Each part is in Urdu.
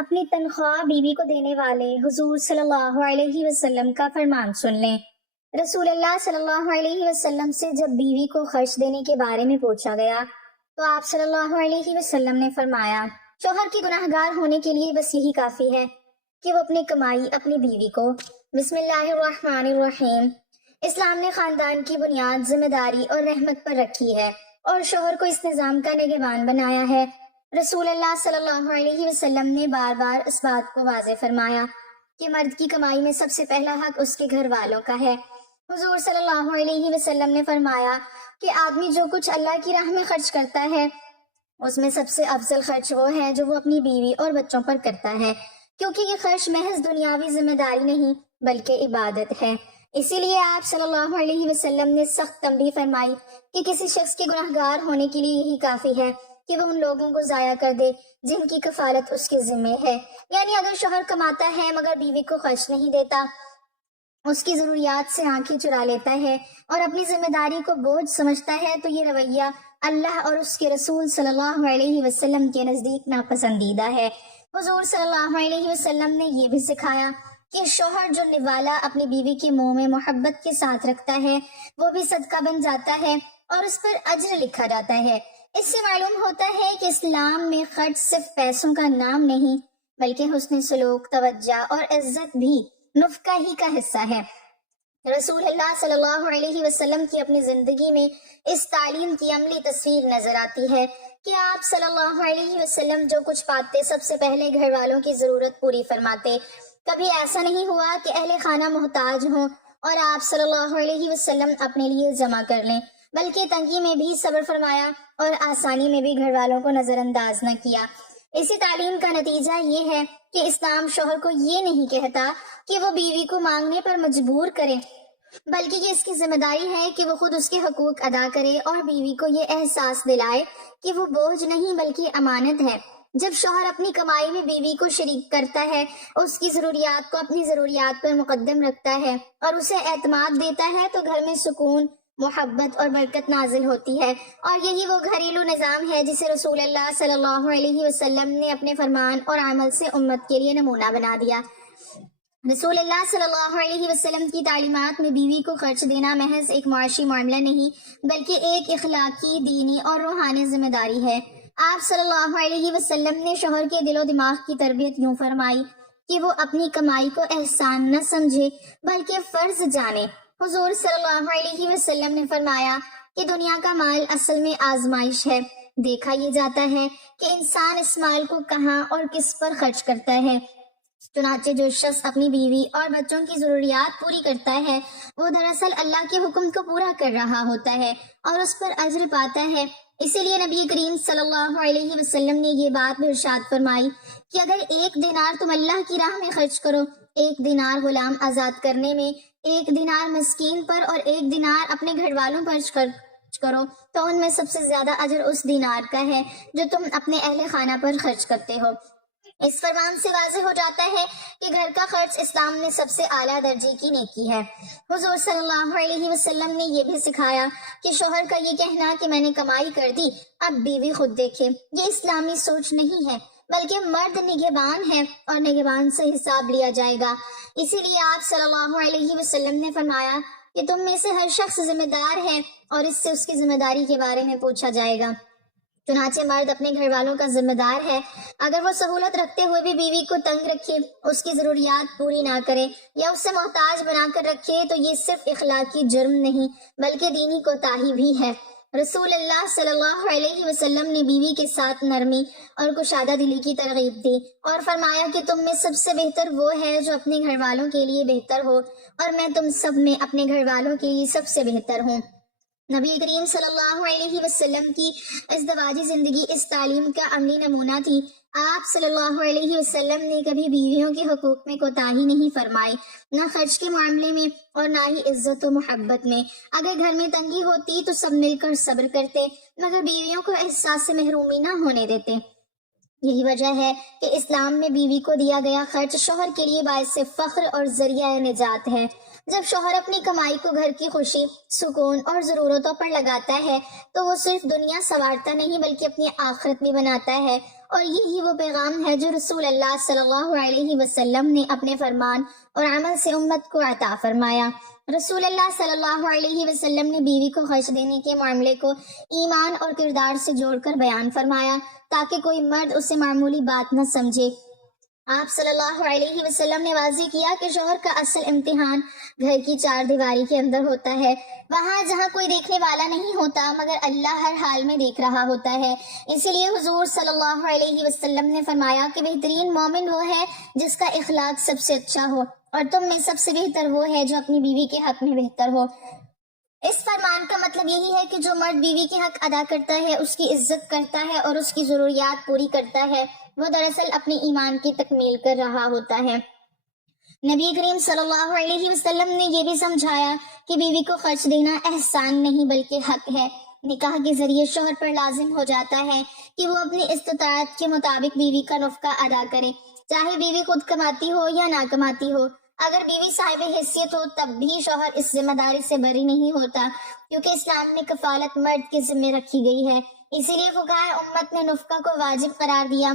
اپنی تنخواہ بیوی کو دینے والے حضور صلی اللہ علیہ وسلم کا فرمان سن لیں۔ رسول اللہ صلی اللہ علیہ وسلم سے جب بیوی کو خرچ دینے کے بارے میں پوچھا گیا تو آپ صلی اللہ علیہ وسلم نے فرمایا، شوہر کے گناہ گار ہونے کے لیے بس یہی کافی ہے کہ وہ اپنی کمائی اپنی بیوی کو۔ بسم اللہ الرحمن الرحیم۔ اسلام نے خاندان کی بنیاد ذمہ داری اور رحمت پر رکھی ہے اور شوہر کو اس نظام کا نگہبان بنایا ہے۔ رسول اللہ صلی اللہ علیہ وسلم نے بار بار اس بات کو واضح فرمایا کہ مرد کی کمائی میں سب سے پہلا حق اس کے گھر والوں کا ہے۔ حضور صلی اللہ علیہ وسلم نے فرمایا کہ آدمی جو کچھ اللہ کی راہ میں خرچ کرتا ہے اس میں سب سے افضل خرچ وہ ہے جو وہ اپنی بیوی اور بچوں پر کرتا ہے، کیونکہ یہ خرچ محض دنیاوی ذمہ داری نہیں بلکہ عبادت ہے۔ اسی لیے آپ صلی اللہ علیہ وسلم نے سخت تنبیہ فرمائی کہ کسی شخص کے گناہ گار ہونے کے لیے یہی کافی ہے کہ وہ ان لوگوں کو ضائع کر دے جن کی کفالت اس کے ذمے ہے۔ یعنی اگر شوہر کماتا ہے مگر بیوی کو خرچ نہیں دیتا، اس کی ضروریات سے آنکھیں چرا لیتا ہے اور اپنی ذمہ داری کو بوجھ سمجھتا ہے، تو یہ رویہ اللہ اور اس کے رسول صلی اللہ علیہ وسلم کے نزدیک ناپسندیدہ ہے۔ حضور صلی اللہ علیہ وسلم نے یہ بھی سکھایا کہ شوہر جو نوالا اپنی بیوی کے منہ میں محبت کے ساتھ رکھتا ہے وہ بھی صدقہ بن جاتا ہے اور اس پر اجر لکھا جاتا ہے۔ اس سے معلوم ہوتا ہے کہ اسلام میں خرچ صرف پیسوں کا نام نہیں بلکہ حسن سلوک، توجہ اور عزت بھی نفقہ ہی کا حصہ ہے۔ رسول اللہ صلی اللہ علیہ وسلم کی اپنی زندگی میں اس تعلیم کی عملی تصویر نظر آتی ہے کہ آپ صلی اللہ علیہ وسلم جو کچھ پاتے سب سے پہلے گھر والوں کی ضرورت پوری فرماتے۔ کبھی ایسا نہیں ہوا کہ اہل خانہ محتاج ہوں اور آپ صلی اللہ علیہ وسلم اپنے لیے جمع کر لیں، بلکہ تنگی میں بھی صبر فرمایا اور آسانی میں بھی گھر والوں کو نظر انداز نہ کیا۔ اسی تعلیم کا نتیجہ یہ ہے کہ اسلام شوہر کو یہ نہیں کہتا کہ وہ بیوی کو مانگنے پر مجبور کرے، بلکہ یہ اس کی ذمہ داری ہے کہ وہ خود اس کے حقوق ادا کرے اور بیوی کو یہ احساس دلائے کہ وہ بوجھ نہیں بلکہ امانت ہے۔ جب شوہر اپنی کمائی میں بیوی کو شریک کرتا ہے، اس کی ضروریات کو اپنی ضروریات پر مقدم رکھتا ہے اور اسے اعتماد دیتا ہے، تو گھر میں سکون، محبت اور برکت نازل ہوتی ہے۔ اور یہی وہ گھریلو نظام ہے جسے رسول اللہ صلی اللہ علیہ وسلم نے اپنے فرمان اور عمل سے امت کے لیے نمونہ بنا دیا۔ رسول اللہ صلی اللہ علیہ وسلم کی تعلیمات میں بیوی کو خرچ دینا محض ایک معاشی معاملہ نہیں بلکہ ایک اخلاقی، دینی اور روحانی ذمہ داری ہے۔ آپ صلی اللہ علیہ وسلم نے شوہر کے دل و دماغ کی تربیت یوں فرمائی کہ وہ اپنی کمائی کو احسان نہ سمجھے بلکہ فرض جانے۔ حضور صلی اللہ علیہ وسلم نے فرمایا کہ دنیا کا مال اصل میں آزمائش ہے۔ دیکھا یہ جاتا ہے کہ انسان اس مال کو کہاں اور کس پر خرچ کرتا ہے۔ چنانچہ جو شخص اپنی بیوی اور بچوں کی ضروریات پوری کرتا ہے وہ دراصل اللہ کے حکم کو پورا کر رہا ہوتا ہے اور اس پر اجر پاتا ہے۔ اسی لیے نبی کریم صلی اللہ علیہ وسلم نے یہ بات بھی ارشاد فرمائی کہ اگر 1 دینار تم اللہ کی راہ میں خرچ کرو، 1 دینار غلام آزاد کرنے میں، 1 دینار مسکین پر اور 1 دینار اپنے گھر والوں پر خرچ کرو، تو ان میں سب سے زیادہ اجر اس دینار کا ہے جو تم اپنے اہل خانہ پر خرچ کرتے ہو۔ اس فرمان سے واضح ہو جاتا ہے کہ گھر کا خرچ اسلام میں سب سے اعلیٰ درجے کی نیکی ہے۔ حضور صلی اللہ علیہ وسلم نے یہ بھی سکھایا کہ شوہر کا یہ کہنا کہ میں نے کمائی کر دی اب بیوی خود دیکھے، یہ اسلامی سوچ نہیں ہے بلکہ مرد نگہبان ہے اور نگہبان سے حساب لیا جائے گا۔ اسی لیے آپ صلی اللہ علیہ وسلم نے فرمایا کہ تم میں سے ہر شخص ذمہ دار ہے اور اس سے اس کی ذمہ داری کے بارے میں پوچھا جائے گا۔ چنانچہ مرد اپنے گھر والوں کا ذمہ دار ہے۔ اگر وہ سہولت رکھتے ہوئے بھی بیوی کو تنگ رکھے، اس کی ضروریات پوری نہ کرے یا اسے محتاج بنا کر رکھے، تو یہ صرف اخلاقی جرم نہیں بلکہ دینی کوتاہی بھی ہے۔ رسول اللہ صلی اللہ علیہ وسلم نے بیوی کے ساتھ نرمی اور کشادہ دلی کی ترغیب دی اور فرمایا کہ تم میں سب سے بہتر وہ ہے جو اپنے گھر والوں کے لیے بہتر ہو، اور میں تم سب میں اپنے گھر والوں کے لیے سب سے بہتر ہوں۔ نبی کریم صلی اللہ علیہ وسلم کی ازدواجی زندگی اس تعلیم کا عملی نمونہ تھی۔ آپ صلی اللہ علیہ وسلم نے کبھی بیویوں کے حقوق میں کوتاہی نہیں فرمائی، نہ خرچ کے معاملے میں اور نہ ہی عزت و محبت میں۔ اگر گھر میں تنگی ہوتی تو سب مل کر صبر کرتے، مگر بیویوں کو احساس سے محرومی نہ ہونے دیتے۔ یہی وجہ ہے کہ اسلام میں بیوی کو دیا گیا خرچ شوہر کے لیے باعث فخر اور ذریعہ نجات ہے۔ جب شوہر اپنی کمائی کو گھر کی خوشی، سکون اور ضرورتوں پر لگاتا ہے تو وہ صرف دنیا سنوارتا نہیں بلکہ اپنی آخرت بھی بناتا ہے، اور یہی وہ پیغام ہے جو رسول اللہ صلی اللہ علیہ وسلم نے اپنے فرمان اور عمل سے امت کو عطا فرمایا۔ رسول اللہ صلی اللہ علیہ وسلم نے بیوی کو خرچ دینے کے معاملے کو ایمان اور کردار سے جوڑ کر بیان فرمایا تاکہ کوئی مرد اسے معمولی بات نہ سمجھے۔ آپ صلی اللہ علیہ وسلم نے واضح کیا کہ شوہر کا اصل امتحان گھر کی چار دیواری کے اندر ہوتا ہے، وہاں جہاں کوئی دیکھنے والا نہیں ہوتا مگر اللہ ہر حال میں دیکھ رہا ہوتا ہے۔ اسی لیے حضور صلی اللہ علیہ وسلم نے فرمایا کہ بہترین مومن وہ ہے جس کا اخلاق سب سے اچھا ہو، اور تم میں سب سے بہتر وہ ہے جو اپنی بیوی کے حق میں بہتر ہو۔ اس فرمان کا مطلب یہی ہے کہ جو مرد بیوی کے حق ادا کرتا ہے، اس کی عزت کرتا ہے اور اس کی ضروریات پوری کرتا ہے، وہ دراصل اپنے ایمان کی تکمیل کر رہا ہوتا ہے۔ نبی کریم صلی اللہ علیہ وسلم نے یہ بھی سمجھایا کہ بیوی کو خرچ دینا احسان نہیں بلکہ حق ہے۔ نکاح کے ذریعے شوہر پر لازم ہو جاتا ہے کہ وہ اپنی استطاعت کے مطابق بیوی کا نفقہ ادا کرے، چاہے بیوی خود کماتی ہو یا نہ کماتی ہو۔ اگر بیوی صاحب حیثیت ہو تب بھی شوہر اس ذمہ داری سے بری نہیں ہوتا، کیونکہ اسلام میں کفالت مرد کے ذمہ رکھی گئی ہے۔ اسی لیے فقہائے امت نے نفقہ کو واجب قرار دیا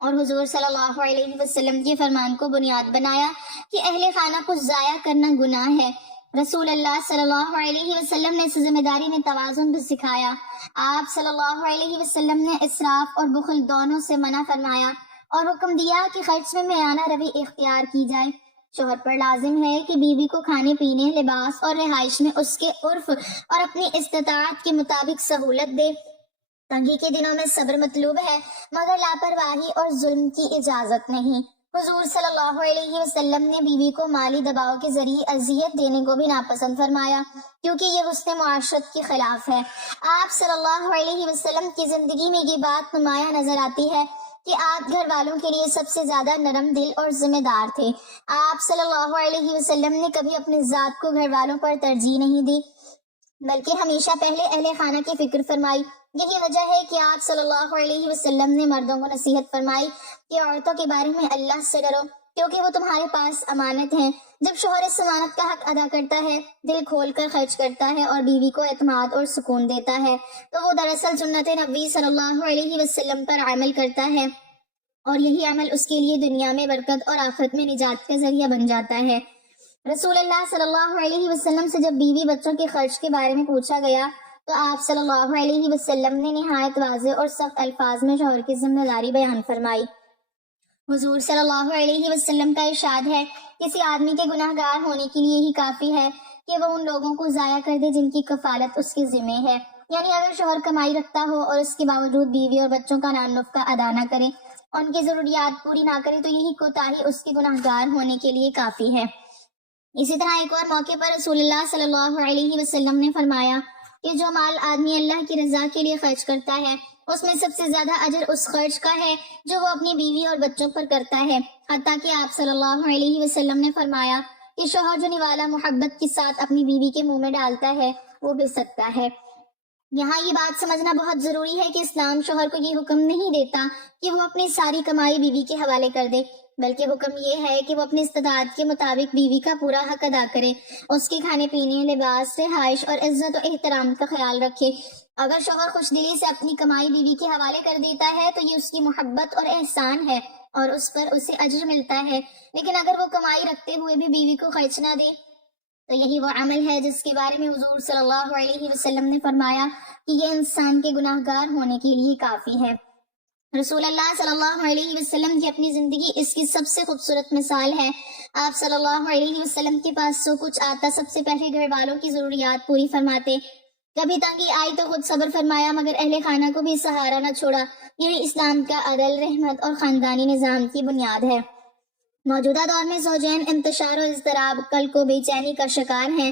اور حضور صلی اللہ علیہ وسلم کے فرمان کو بنیاد بنایا کہ اہل خانہ کو ضائع کرنا گناہ ہے۔ رسول اللہ صلی اللہ علیہ وسلم نے اس ذمہ داری میں توازن بھی سکھایا۔ آپ صلی اللہ علیہ وسلم نے اسراف اور بخل دونوں سے منع فرمایا اور حکم دیا کہ خرچ میں میانہ روی اختیار کی جائے۔ شوہر پر لازم ہے کہ بیوی کو کھانے پینے، لباس اور رہائش میں اس کے عرف اور اپنی استطاعت کے مطابق سہولت دے۔ تنگی کے دنوں میں صبر مطلوب ہے مگر لاپرواہی اور ظلم کی اجازت نہیں۔ حضور صلی اللہ علیہ وسلم نے بیوی کو مالی دباؤ کے ذریعے اذیت دینے کو بھی ناپسند فرمایا، کیونکہ یہ حسن معاشرت کے خلاف ہے۔ آپ صلی اللہ علیہ وسلم کی زندگی میں یہ بات نمایاں نظر آتی ہے کہ آپ گھر والوں کے لیے سب سے زیادہ نرم دل اور ذمہ دار تھے۔ آپ صلی اللہ علیہ وسلم نے کبھی اپنی ذات کو گھر والوں پر ترجیح نہیں دی بلکہ ہمیشہ پہلے اہل خانہ کی فکر فرمائی۔ یہی وجہ ہے کہ آپ صلی اللہ علیہ وسلم نے مردوں کو نصیحت فرمائی کہ عورتوں کے بارے میں اللہ سے ڈرو، کیونکہ وہ تمہارے پاس امانت ہیں۔ جب شوہر اس امانت کا حق ادا کرتا ہے، دل کھول کر خرچ کرتا ہے اور بیوی کو اعتماد اور سکون دیتا ہے، تو وہ دراصل سنت نبی صلی اللہ علیہ وسلم پر عمل کرتا ہے، اور یہی عمل اس کے لیے دنیا میں برکت اور آخرت میں نجات کا ذریعہ بن جاتا ہے۔ رسول اللہ صلی اللہ علیہ وسلم سے جب بیوی بچوں کے خرچ کے بارے میں پوچھا گیا تو آپ صلی اللہ علیہ وسلم نے نہایت واضح اور سخت الفاظ میں شوہر کی ذمہ داری بیان فرمائی۔ حضور صلی اللہ علیہ وسلم کا ارشاد ہے، کسی آدمی کے گناہ گار ہونے کے لیے ہی کافی ہے کہ وہ ان لوگوں کو ضائع کر دے جن کی کفالت اس کے ذمہ ہے۔ یعنی اگر شوہر کمائی رکھتا ہو اور اس کے باوجود بیوی اور بچوں کا نان نفقہ ادا نہ کرے، ان کی ضروریات پوری نہ کرے، تو یہی کوتاہی اس کے گناہ گار ہونے کے لیے کافی ہے۔ اسی طرح ایک اور موقع پر رسول اللہ صلی اللہ علیہ وسلم نے فرمایا کہ جو مال آدمی اللہ کی رضا کے لیے خرچ کرتا ہے، اس میں سب سے زیادہ اجر اس خرچ کا ہے جو وہ اپنی بیوی اور بچوں پر کرتا ہے۔ حتیٰ کہ آپ صلی اللہ علیہ وسلم نے فرمایا کہ شوہر جو نوالا محبت کے ساتھ اپنی بیوی کے منہ میں ڈالتا ہے وہ بھی صدقہ ہے۔ یہاں یہ بات سمجھنا بہت ضروری ہے کہ اسلام شوہر کو یہ حکم نہیں دیتا کہ وہ اپنی ساری کمائی بیوی کے حوالے کر دے، بلکہ حکم یہ ہے کہ وہ اپنی استطاعت کے مطابق بیوی کا پورا حق ادا کرے، اس کے کھانے پینے، لباس، رہائش اور عزت و احترام کا خیال رکھے۔ اگر شوہر خوش دلی سے اپنی کمائی بیوی کے حوالے کر دیتا ہے تو یہ اس کی محبت اور احسان ہے اور اس پر اسے اجر ملتا ہے، لیکن اگر وہ کمائی رکھتے ہوئے بھی بیوی کو خرچ نہ دے تو یہی وہ عمل ہے جس کے بارے میں حضور صلی اللہ علیہ وسلم نے فرمایا کہ یہ انسان کے گناہ گار ہونے کے لیے کافی ہے۔ رسول اللہ صلی اللہ علیہ وسلم کی اپنی زندگی اس کی سب سے خوبصورت مثال ہے۔ آپ صلی اللہ علیہ وسلم کے پاس جو کچھ آتا سب سے پہلے گھر والوں کی ضروریات پوری فرماتے، کبھی تنگی آئی تو خود صبر فرمایا مگر اہل خانہ کو بھی سہارا نہ چھوڑا۔ یہی اسلام کا عدل، رحمت اور خاندانی نظام کی بنیاد ہے۔ موجودہ دور میں زوجین انتشار و اضطراب، کل کو بے چینی کا شکار ہیں۔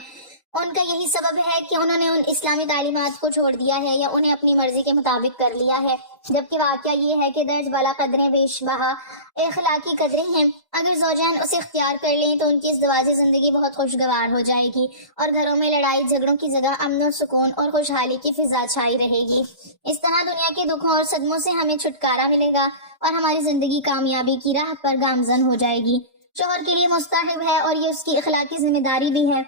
ان کا یہی سبب ہے کہ انہوں نے ان اسلامی تعلیمات کو چھوڑ دیا ہے یا انہیں اپنی مرضی کے مطابق کر لیا ہے، جبکہ واقعہ یہ ہے کہ درج بالا قدریں بیش بہا اخلاقی قدریں ہیں۔ اگر زوجین اسے اختیار کر لیں تو ان کی ازدواجی زندگی بہت خوشگوار ہو جائے گی اور گھروں میں لڑائی جھگڑوں کی جگہ امن و سکون اور خوشحالی کی فضا چھائی رہے گی۔ اس طرح دنیا کے دکھوں اور صدموں سے ہمیں چھٹکارا ملے گا اور ہماری زندگی کامیابی کی راہ پر گامزن ہو جائے گی۔ شوہر کے لیے مستحب ہے اور یہ اس کی اخلاقی ذمہ داری بھی ہے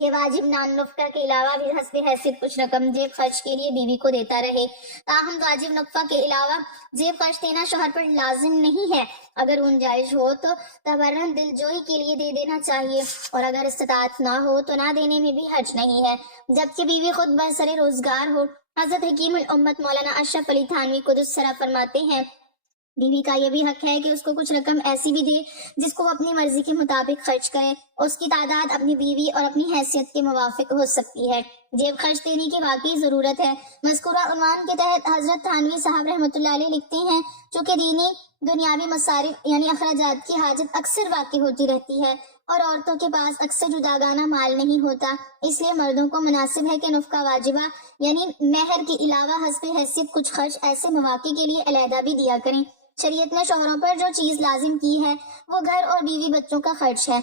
کہ واجب نان نفقہ کے علاوہ بھی حسب حیثیت کچھ رقم جیب خرچ کے لیے بیوی کو دیتا رہے۔ تاہم واجب نفقہ کے علاوہ جیب خرچ دینا شوہر پر لازم نہیں ہے۔ اگر گنجائش ہو تو تبرن دل جوئی کے لیے دے دینا چاہیے، اور اگر استطاعت نہ ہو تو نہ دینے میں بھی حرج نہیں ہے، جبکہ بیوی خود برسر روزگار ہو۔ حضرت حکیم الامت مولانا اشرف علی تھانوی قدس سرا فرماتے ہیں، بیوی کا یہ بھی حق ہے کہ اس کو کچھ رقم ایسی بھی دے جس کو وہ اپنی مرضی کے مطابق خرچ کرے۔ اس کی تعداد اپنی بیوی اور اپنی حیثیت کے موافق ہو سکتی ہے۔ جیب خرچ دینے کی واقعی ضرورت ہے۔ مذکورہ عنوان کے تحت حضرت تھانوی صاحب رحمۃ اللہ علیہ لکھتے ہیں، چونکہ دینی دنیاوی مصارف یعنی اخراجات کی حاجت اکثر واقع ہوتی رہتی ہے اور عورتوں کے پاس اکثر جداگانہ مال نہیں ہوتا، اس لیے مردوں کو مناسب ہے کہ نفقہ واجبہ یعنی مہر کے علاوہ حسب حیثیت کچھ خرچ ایسے مواقع کے لیے علیحدہ بھی دیا کریں۔ شریعت نے شوہروں پر جو چیز لازم کی ہے وہ گھر اور بیوی بچوں کا خرچ ہے۔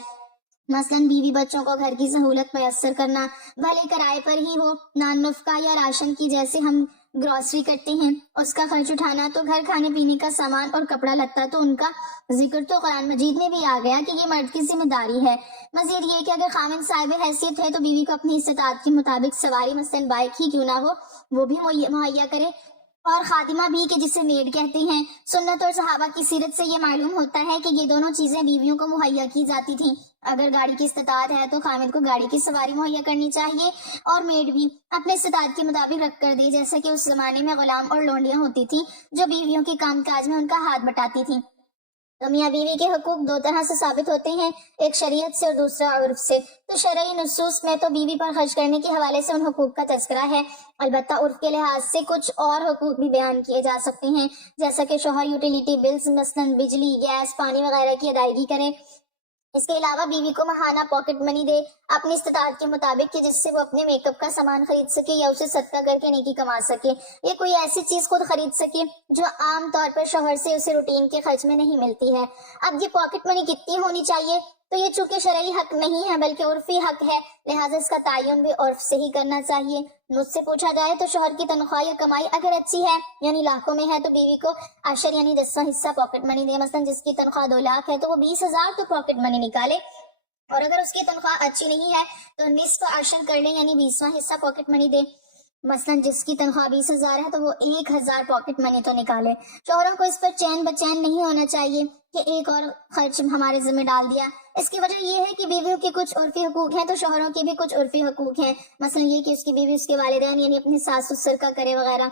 مثلاً بیوی بچوں کو گھر کی سہولت میسر کرنا، بھلے کرائے پر ہی ہو، نان نفقہ یا راشن کی جیسے ہم گروسری کرتے ہیں اس کا خرچ اٹھانا، تو گھر کھانے پینے کا سامان اور کپڑا لتا تو ان کا ذکر تو قرآن مجید میں بھی آ گیا کہ یہ مرد کی ذمہ داری ہے۔ مزید یہ کہ اگر خامن صاحب حیثیت ہے تو بیوی کو اپنی استطاعت کے مطابق سواری مثلاً بائک ہی کیوں نہ ہو وہ بھی مہیا کرے، اور خادمہ بھی کہ جسے میڈ کہتے ہیں۔ سنت اور صحابہ کی سیرت سے یہ معلوم ہوتا ہے کہ یہ دونوں چیزیں بیویوں کو مہیا کی جاتی تھیں۔ اگر گاڑی کی استطاعت ہے تو خامد کو گاڑی کی سواری مہیا کرنی چاہیے، اور میڈ بھی اپنے استطاعت کے مطابق رکھ کر دے، جیسا کہ اس زمانے میں غلام اور لونڈیاں ہوتی تھیں جو بیویوں کے کام کاج میں ان کا ہاتھ بٹاتی تھیں۔ تو میاں بیوی کے حقوق دو طرح سے ثابت ہوتے ہیں، ایک شریعت سے اور دوسرا عرف سے۔ تو شرعی نصوص میں تو بیوی پر خرچ کرنے کے حوالے سے ان حقوق کا تذکرہ ہے، البتہ عرف کے لحاظ سے کچھ اور حقوق بھی بیان کیے جا سکتے ہیں، جیسا کہ شوہر یوٹیلیٹی بلز مثلاً بجلی، گیس، پانی وغیرہ کی ادائیگی کرے۔ اس کے علاوہ بیوی کو ماہانہ پاکٹ منی دے اپنی استطاعت کے مطابق کہ جس سے وہ اپنے میک اپ کا سامان خرید سکے یا اسے صدقہ کر کے نیکی کما سکے، یا کوئی ایسی چیز خود خرید سکے جو عام طور پر شوہر سے اسے روٹین کے خرچ میں نہیں ملتی ہے۔ اب یہ پاکٹ منی کتنی ہونی چاہیے؟ تو یہ چونکہ شرعی حق نہیں ہے بلکہ عرفی حق ہے، لہٰذا اس کا تعین بھی عرف سے ہی کرنا چاہیے۔ مجھ سے پوچھا جائے تو شوہر کی تنخواہ یا کمائی اگر اچھی ہے یعنی لاکھوں میں ہے تو بیوی کو عشر یعنی 10واں حصہ پاکٹ منی دے۔ مثلاً جس کی تنخواہ 2 لاکھ ہے تو وہ 20,000 تو پاکٹ منی نکالے، اور اگر اس کی تنخواہ اچھی نہیں ہے تو نصف عشر کر لیں یعنی 20واں حصہ پاکٹ منی دے۔ مثلاً جس کی تنخواہ 20,000 ہے تو وہ 1,000 پاکٹ منی تو نکالے۔ شوہروں کو اس پر چین بچین نہیں ہونا چاہیے کہ ایک اور خرچ ہمارے ذمہ ڈال دیا۔ اس کی وجہ یہ ہے کہ بیویوں کے کچھ عرفی حقوق ہیں تو شوہروں کے بھی کچھ عرفی حقوق ہیں، مثلاً یہ کہ اس کی بیوی اس کے والدین یعنی اپنے ساس سسر کا کرے وغیرہ۔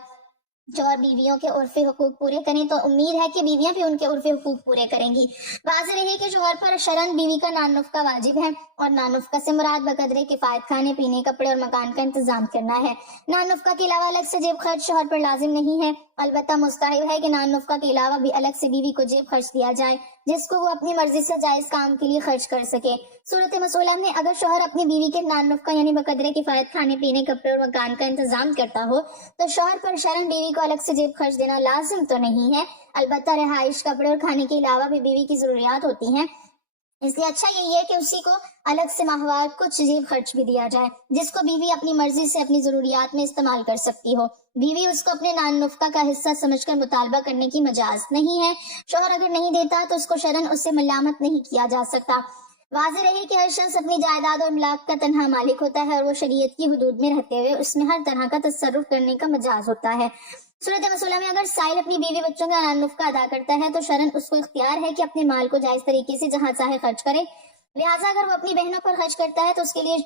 شوہر بیویوں کے عرفی حقوق پورے کریں تو امید ہے کہ بیویاں بھی ان کے عرفی حقوق پورے کریں گی۔ واضح رہے کہ شوہر پر شرعاً بیوی کا نان نفقہ واجب ہے، اور نان نفقہ سے مراد بقدر کفایت کھانے پینے کپڑے اور مکان کا انتظام کرنا ہے۔ نان نفقہ کے علاوہ الگ سے جیب خرچ شوہر پر لازم نہیں ہے، البتہ مستحب ہے کہ نان نفقہ کے علاوہ بھی الگ سے بیوی کو جیب خرچ دیا جائے جس کو وہ اپنی مرضی سے جائز کام کے لیے خرچ کر سکے۔ صورت مسئلہ میں اگر شوہر اپنی بیوی کے نان نفقہ یعنی بقدر کفایت کھانے پینے کپڑے اور مکان کا انتظام کرتا ہو تو شوہر پر شرعاً بیوی کو الگ سے جیب خرچ دینا لازم تو نہیں ہے، البتہ رہائش کپڑے اور کھانے کے علاوہ بھی بیوی کی ضروریات ہوتی ہیں، اس لیے اچھا یہی ہے کہ اسی کو الگ سے ماہوار کچھ جیب خرچ بھی دیا جائے جس کو بیوی اپنی مرضی سے اپنی ضروریات میں استعمال کر سکتی ہو۔ بیوی اس کو اپنے نان نفقہ کا حصہ سمجھ کر مطالبہ کرنے کی مجاز نہیں ہے۔ شوہر اگر نہیں دیتا تو اس کو شرعاً اس سے ملامت نہیں کیا جا سکتا۔ واضح رہے کہ ہر شخص اپنی جائیداد اور املاک کا تنہا مالک ہوتا ہے، اور وہ شریعت کی حدود میں رہتے ہوئے اس میں ہر طرح کا تصرف کرنے کا مجاز ہوتا ہے۔ صورت مسئلہ میں اگر سائل اپنی بیوی بچوں کا نان نفقہ ادا کرتا ہے تو شرعاً اس کو اختیار ہے کہ اپنے مال کو جائز طریقے سے جہاں چاہے خرچ کرے، لہٰذا اگر وہ اپنی بہنوں پر خرچ کرتا ہے تو اس کے لیے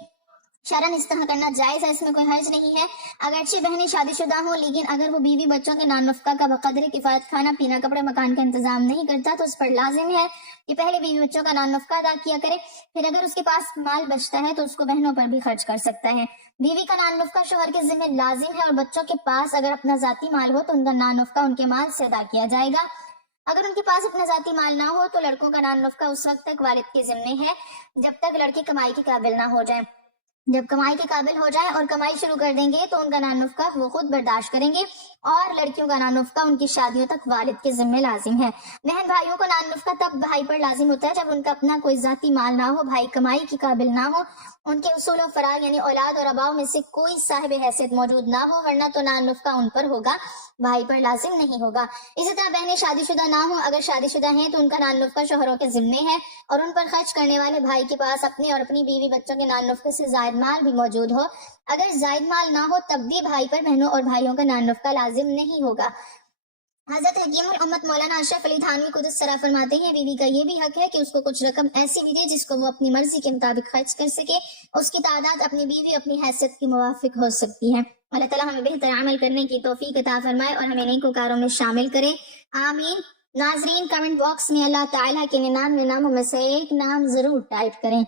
شرعاً اس طرح کرنا جائز ہے، اس میں کوئی حرج نہیں ہے۔ اگرچہ بہنیں شادی شدہ ہوں لیکن اگر وہ بیوی بچوں کے نان نفقہ کا بقدر کفایت کھانا پینا کپڑے مکان کا انتظام نہیں کرتا تو اس پر لازم ہے کہ پہلے بیوی بچوں کا نان نفقہ ادا کیا کرے، پھر اگر اس کے پاس مال بچتا ہے تو اس کو بہنوں پر بھی خرچ کر سکتا ہے۔ بیوی کا نان نفقہ شوہر کے ذمہ لازم ہے، اور بچوں کے پاس اگر اپنا ذاتی مال ہو تو ان کا نان نفقہ ان کے مال سے ادا کیا جائے گا۔ اگر ان کے پاس اپنا ذاتی مال نہ ہو تو لڑکوں کا نان نفقہ اس وقت تک والد کے ذمہ ہے جب تک لڑکے کمائی کے قابل نہ ہو جائیں۔ جب کمائی کے قابل ہو جائیں اور کمائی شروع کر دیں گے تو ان کا نان نفقہ وہ خود برداشت کریں گے، اور لڑکیوں کا نان نفقہ ان کی شادیوں تک والد کے ذمہ لازم ہے۔ بہن بھائیوں کو نان نفقہ تب بھائی پر لازم ہوتا ہے جب ان کا اپنا کوئی ذاتی مال نہ ہو، بھائی کمائی کے قابل نہ ہو، ان کے اصول و فرائض یعنی اولاد اور آباؤں میں سے کوئی صاحب حیثیت موجود نہ ہو، ورنہ تو نان نفقہ ان پر ہوگا، بھائی پر لازم نہیں ہوگا۔ اسی طرح بہنیں شادی شدہ نہ ہوں، اگر شادی شدہ ہیں تو ان کا نان نفقہ شوہروں کے ذمے ہے، اور ان پر خرچ کرنے والے بھائی کے پاس اپنے اور اپنی بیوی بچوں کے نان نفقے سے زائد مال بھی موجود ہو۔ اگر زائد مال نہ ہو تب بھی بھائی پر بہنوں اور بھائیوں کا نان نفقہ لازم نہیں ہوگا۔ حضرت حکیم الامت مولانا اشرف علی تھانوی قدس سرا فرماتے ہیں بیوی کا یہ بھی حق ہے کہ اس کو کچھ رقم ایسی بھی دے جس کو وہ اپنی مرضی کے مطابق خرچ کر سکے، اس کی تعداد اپنی بیوی اپنی حیثیت کے موافق ہو سکتی ہے۔ اللہ تعالیٰ ہمیں بہتر عمل کرنے کی توفیق عطا فرمائے اور ہمیں نیکوکاروں میں شامل کرے، آمین۔ ناظرین، کمنٹ باکس میں اللہ تعالیٰ کے 99 ناموں میں سے ایک نام ضرور ٹائپ کریں۔